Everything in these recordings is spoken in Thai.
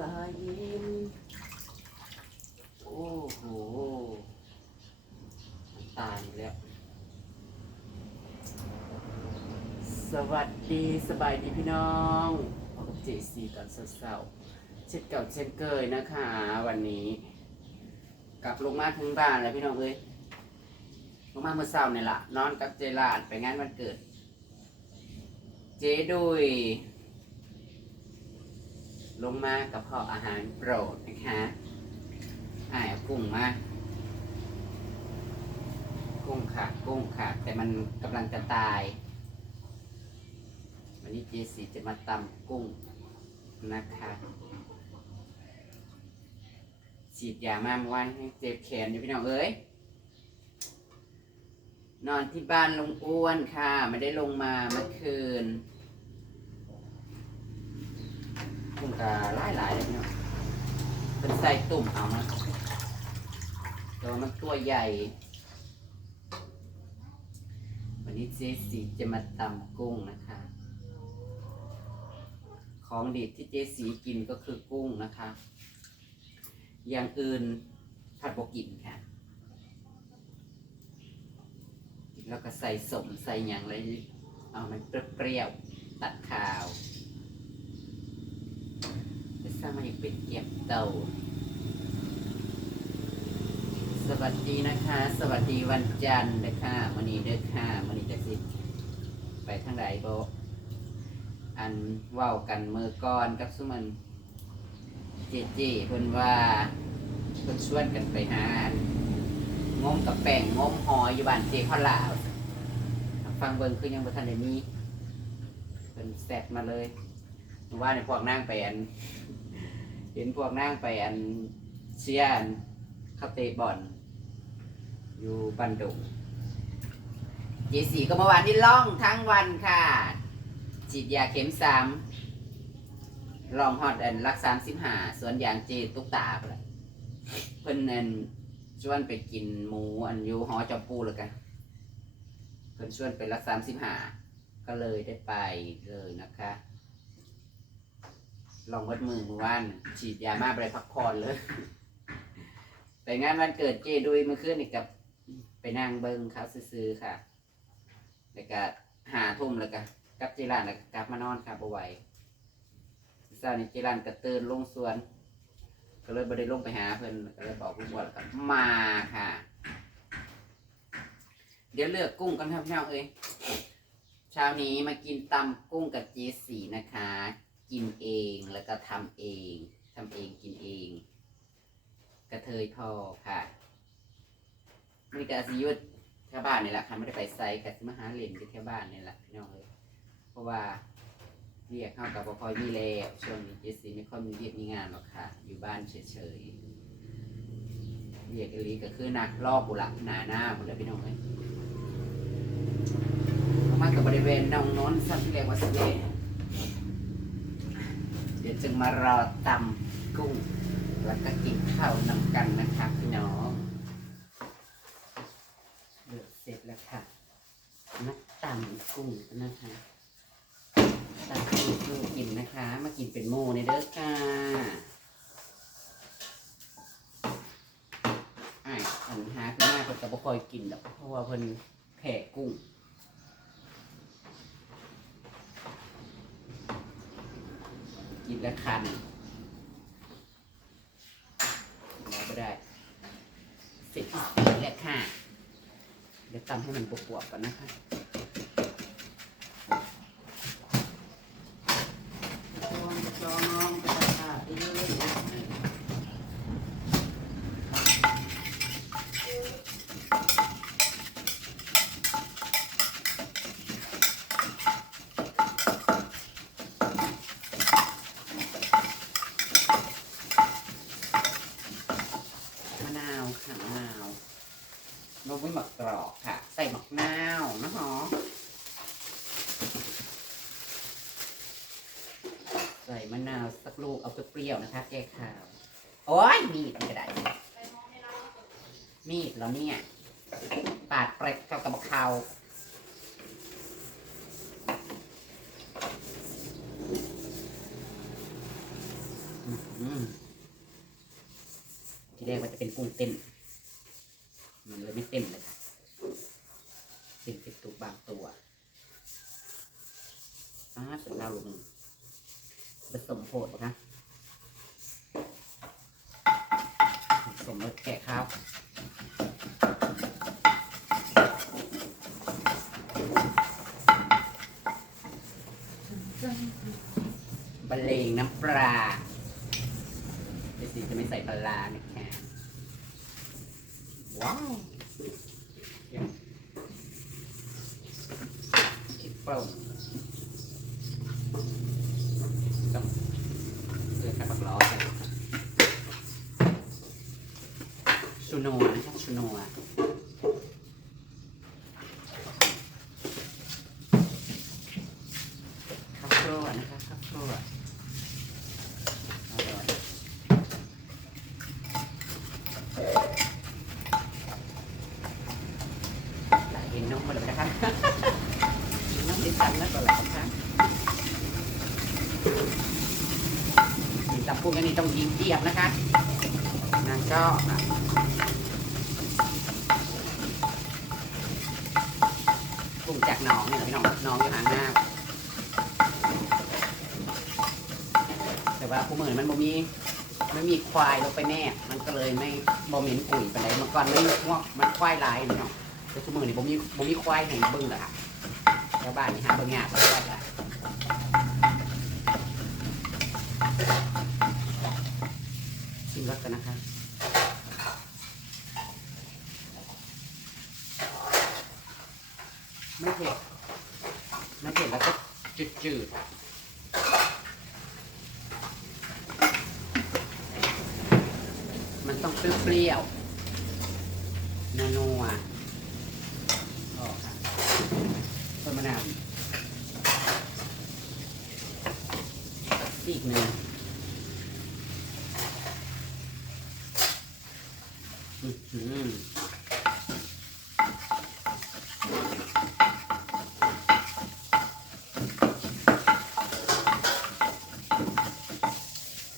บายิ้ม โอ้โหตายแล้ว สวัสดีสบายดีพี่น้องพบกับเจซีตอนเช้าๆเช่นเก่าเช่นเคยนะคะ วันนี้ กลับลงมาถึงบ้านแล้วพี่น้องเอ้ยลงมาเมื่อเช้านี่ยละนอนกับเจลาดไปงานวันเกิด เจดุย ลงมากับพ่ออาหารโปรดนะคะอ่ายเอากุ้งมา กุ้งค่ะ กุ้งค่ะ แต่มันกำลังจะตาย วันนี้เจสีจะมาตำกุ้งนะคะฉีดยามาเมื่อวานให้เจ็บแขนอยู่พี่น้องเอ้ยนอนที่บ้านลงอ้วนค่ะ ไม่ได้ลงมาเมื่อคืน กุ้งกาหลายหลายเลยพี่น้องเป็นใส่ตุ่มเอานะแต่ว่ามันตัวใหญ่ วันนี้เจสีจะมาตำกุ้งนะคะ ของดีที่เจสีกินก็คือกุ้งนะคะ อย่างอื่นผัดบกินค่ะแล้วก็ใส่สมใส่อย่างไรเอามันเปรี้ยวตัดขาว สร้ามันเป็นเก็บเตาสวัสดีนะคะ สวัสดีวันจันทร์นะคะวันนี้เด้อค่ะวันนี้จะสิไปทางไหนโบอันว้าวกันมือก่อนกับสุมันเจเจเพิ่นว่าเพิ่นชวนกันไปหาอันงมกับแป้งงมหอยอยู่บ้านเจพ่อลาวฟังเบิ่งคือยังบ่ทันได้มีเพิ่นแซดมาเลยว่าในพวกนั่งไปอัน เห็นพวกนั่งไปอันเชียนเข้าเตะบอลอยู่บันดุงเจสีก็เมื่อวานนี้ล่องทั้งวันค่ะ ฉีดยาเข็มสามลองฮอดอันรักสามสิบห้าสวนยางเจตุกตาไปละเพิ่นอันชวนไปกินหมูอันอยู่หอจอมปูเลยกันเพิ่นชวนไปรักสามสิบห้าก็เลยได้ไปเลยนะคะ ลองวัดมือเมื่อวานฉีดยามาไปพักผ่อนเลย ไปงานวันเกิดเจดุยเมื่อคืนนี่กับ ไปนั่งเบิ้งเขาซื้อๆค่ะ แล้วก็หาทุ่มแล้วก็กลับเจรานแล้วก็กลับมานอนค่ะบ่ไหวเช้านี้จิรันกระตือนลงสวน ก็เลยบ่ได้ลงไปหาเพิ่นก็เลยบอกผู้บวชกันมาค่ะ เดี๋ยวเลือกกุ้งกันครับพี่น้องเอ้ยเช้านี้มากินตำกุ้งกับเจสีนะคะ กินเองแล้วก็ทำเองทำเองกินเอง กระเทยพอค่ะมีกาสิยุทธแถวบ้านนี่แหละค่ะไม่ได้ไปไซกับสมาหาเหรียญที่แถวบ้านนี่แหละพี่น้องเอ้ยเพราะว่าเรียกเข้ากับบ่อยมีแล้วช่วงนี้เจสซี่ไม่ค่อยมีเรียกมีงานหรอกค่ะ อยู่บ้านเฉยๆเรียกอลีก็คือนักรอบบุหลักหนาหน้าหมดเลยพี่น้องเอ้ยมากับบริเวณน้องน้นสักเรียกว่าสเกเดี๋ยวจึงมารอตำกุ้ง แล้วก็กินข้าวนำกันนะครับพี่น้องเดือดเสร็จแล้วค่ะมาตำกุ้งนะคะตามที่ลูกกินนะคะ มากินเป็นโมในเด้อค่ะอ้ายอันหาขึ้นมาเพิ่นก็บ่ค่อยกินดอกเพราะว่าเพิ่นแผ่กุ้ง กินแล้วคันเราก็ได้เสร็จที่สี่แล้วค่ะ เดี๋ยวตำให้มันบวบๆก่อนนะคะ ลองลองกระดาษเรื่อยมะนาวค่ะมะนาว ลงไปหมักกรอกค่ะ ใส่หมักนาวนะฮะใส่มะนาวสักลูกเอาเปรี้ยวๆนะคะแก้ข่าว โอ้ยมีดมันก็ไดมีดแล้วเนี่ย ปาดเปรกกับมะเขาอื้อหืมที่แรกว่าจะเป็นกุ้งเต้น มันเลยไม่เต้นเลยค่ะเต้นเป็นตัวบางตัวอ่าสุดเราลงผสมโพดนะผสมรสแกะข้าวบรรเลงน้ำปลาเดี๋ยวสิจะไม่ใส่ปลาร้านะคะ ว้าวคิดเปล่าต้องเลือกกับปักล้อกันชูโนัวนะคะชูโนัวข้าวโพดนะคะข้าวโพดอร่อยหลายเห็นน้องมาเลยนะคะ น้องดิฉันแล้วก็หลายครั้งถึงจับ อีกเทียบนะคะนางก็กุ้งจากหนองนี่แหละพี่น้องหนองอยู่หางหน้าแต่ว่าผู้มือนมันบ่มีไม่มีควายลงไปแน่ มันก็เลยไม่บ่เหม็นกุ่ยไปไหนเมื่อก่อนไม่งอกมันควายลายเนาะแต่ผู้มือนี่บ่มีบ่มีควายให้เบิ่งเลยค่ะชาวบ้านนี่หาเบิ่งยาก กันนะคะไม่เผ็ดไม่เผ็ดแล้วก็จืดๆมันต้องเปรี้ยวๆนัวๆอ๋อค่ะเพิ่มมะนาวอีกหนึ่งอื้อหือ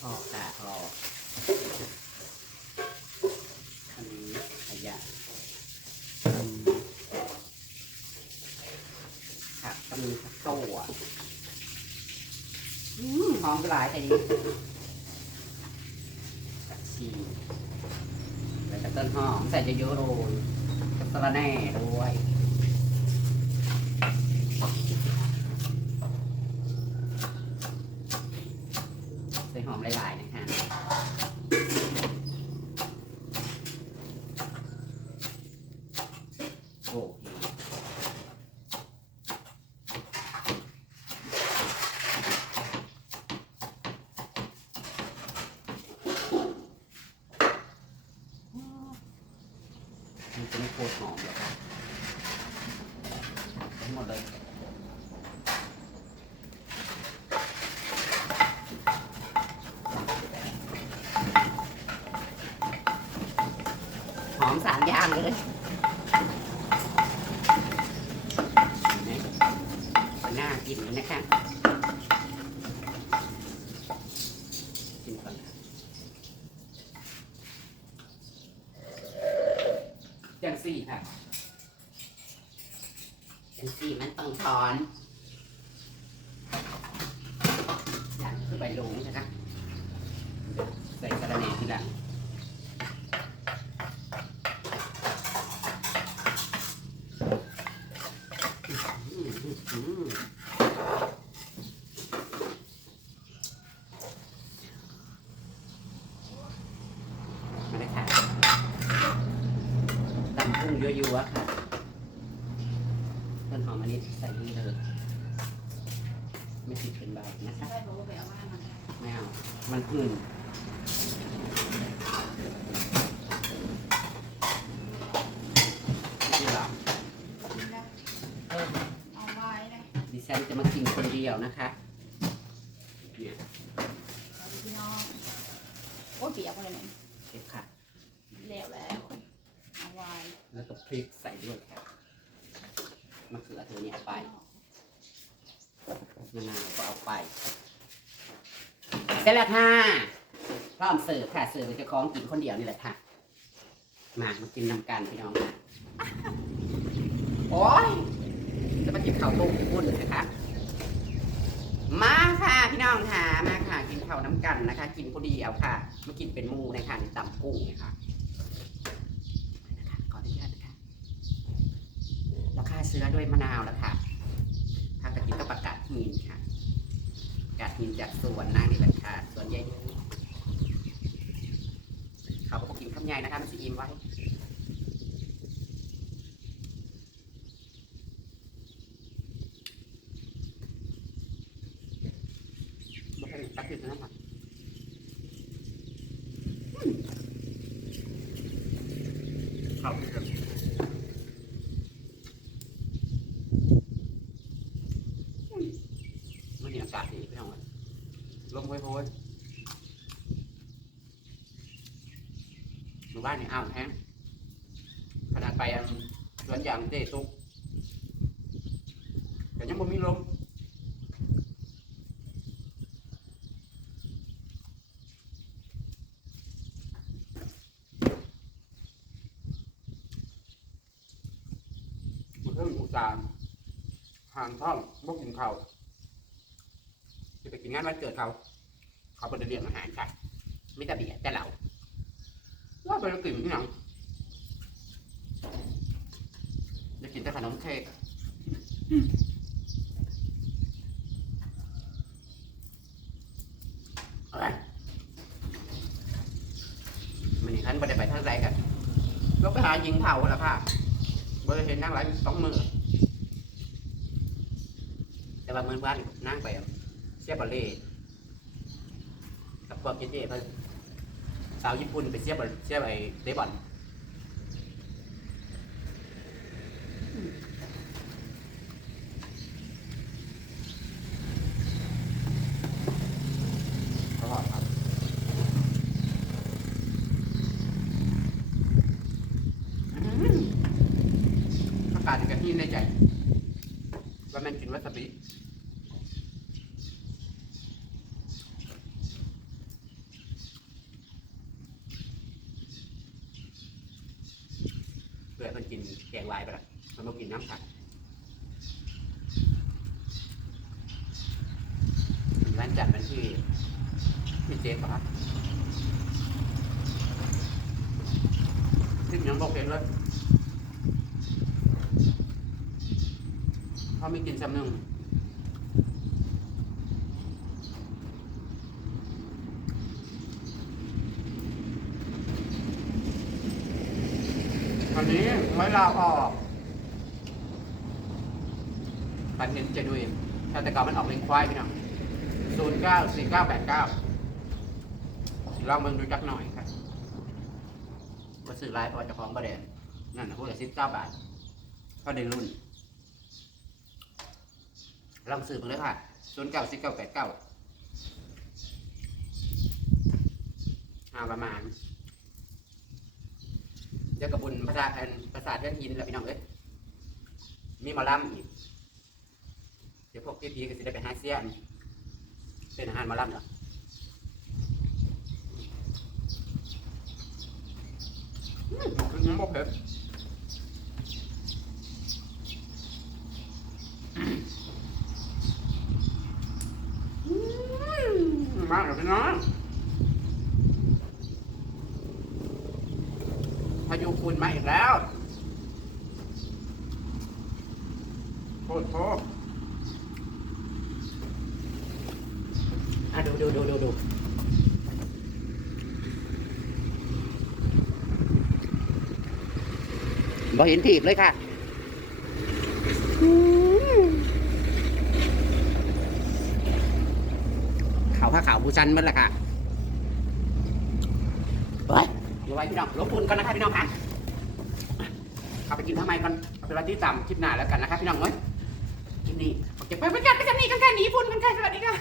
พอค่ะพอ อันนี้ขยะอืมผักก็มีผักโต้อะอืม หลายแต่นี้กระเชีแล้วก็ต้นหอมใส่เยอะๆโรยกับสะระแหน่ด้วยใส่หอมหลายๆนะคะ โอ้มั นี่โคตรหอมเลยทั้งหมดเลยหอมสามอย่างเลย น่ากินนะคะกินก่อนค่ะ สี่ค่ะอย่างสี่มันต้องถอนอย่างคือใบหลงนะคะใส่กระเนทีหลังอืมอืมอืม มาเลยค่ะตำพุ่ง ยั่วๆค่ะต้นหอมอันนี้ใส่นี่เลย ไม่ติดเป็นใบนะคะได้บอกว่าไปเอามามันไม่เอา มันหื่นนี่หรอเออเอาไว้เลยดิฉันจะมากินคนเดียวนะคะเนี่ยเอาไปพี่น้องโอ้ยเปียกเลยเนี่ยเก็บค่ะแล้วแล้วเอาไว้ แล้วก็พริกใส่ด้วยค่ะมะเขือเธอเนี่ยเอาไปมะนาวก็เอาไปเสร็จแล้วค่ะพร้อมเสิร์ฟค่ะเสิร์ฟจะคล้องกินคนเดียวนี่แหละค่ะ มามากินนำกันพี่น้องค่ะโอ้ยจะมากินข้าวต้มกุ้นนะคะมาค่ะพี่น้องค่ะมาค่ะ กินข้าวน้ำกันนะคะ กินพอดีเอาค่ะมากินเป็นหมูนะคะต่ำกุ้งนะคะนะคะขออนุญาตนะคะราคา เสื้อด้วยมะนาวแล้วค่ะทางกะกินก็ประกาศหินค่ะประกาศหินจากสวนนั่งนี่แหละค่ะสวนใหญ่เขาบอกกินคำใหญ่นะคะมันสีอิ่มไว้บ่ให้ตักขึ้นนะมันเข้าที่กันมันนี่อากาศดีพี่น้องเอ้ย ลมโวยโวยหมู่บ้านนี่อ้าวแห้งขนาดไปอันสวนยางเตะตุกแต่ยังบ่มีลมมันเพิ่งอุจารทางท่องบ่กินข้าวจะไปกินงานวันเกิดเขา เขาเป็นเรียนอาหารค่ะไม่ต่เบียร์แต่เหล้าว่าไปแล้วกินที่หนังจะกินแต่ขนมเค้กอะไรมันนี่คันไม่ได้ไปทางใดกันลกไปหายิงเผาแล้วค่ะบ่ได้เห็นนั่งหลายสองมือแต่ว่ามือบ้านนั่งไปเสียบอลเล่ พวกเจ๊ๆเพิ่นสาวญี่ปุ่นไปเสียบเสียบไอ้เตะบอลอากาศกะทิในใจว่ามันกินวาซาบิเพื่อมัน กินแกงลายไปละมันมากินน้ำผักร้านจัดมันที่ที่เจ๊ปะซึ่งยังบอกเป็นเลยเขาไม่กินจำหนึ่งอันนี้ไม่ ลาออกปันเห็นจะดูเองถ้าแต่ก่ามันออกเลนควายพี่น้องศูนย์เก้าสี่เก้าแปดเก้าลองเบิ่งดูจักหน่อยครับว่าซื้อไลน์เพราะว่าเจะของประเด็นนั่นนะพวกละสิบเก้าบาท ก็ได้รุ่นลองสืบมาเลยค่ะศูนย์เก้าสิบเก้าแปดเก้าอาประมาณ เดี๋ยวกับบุญภาษาอันภาษาเรื่องยินแหละพี่น้องเอ้ยมีหมอลำอีก เดี๋ยวพวกพี่ๆก็จะได้ไปหาเสียนเป็นอาหารหมอล่ำเหรออืมมันยังบ่เผ็ด มาเดี๋ยวพี่น้องพายุคุณมาอีกแล้วโทษโทษอะดูดูดูดูดู บ่เห็นถีบเลยค่ะขาวผ้าขาวบูชันมันแหละค่ะเฮ้ยเดี๋ยวไว้พี่น้องลบปุ่นกันนะคะพี่น้องค่ะเข้าไปกินทำไมกันเอาเป็นวันที่ต่ำคลิปหน้าแล้วกันนะคะพี่น้องเอ้ยคลิปนี้โอเคไปไปกันไปกันนี่กันแค่นี้ปุ่นกันแค่สวัสดีค่ะ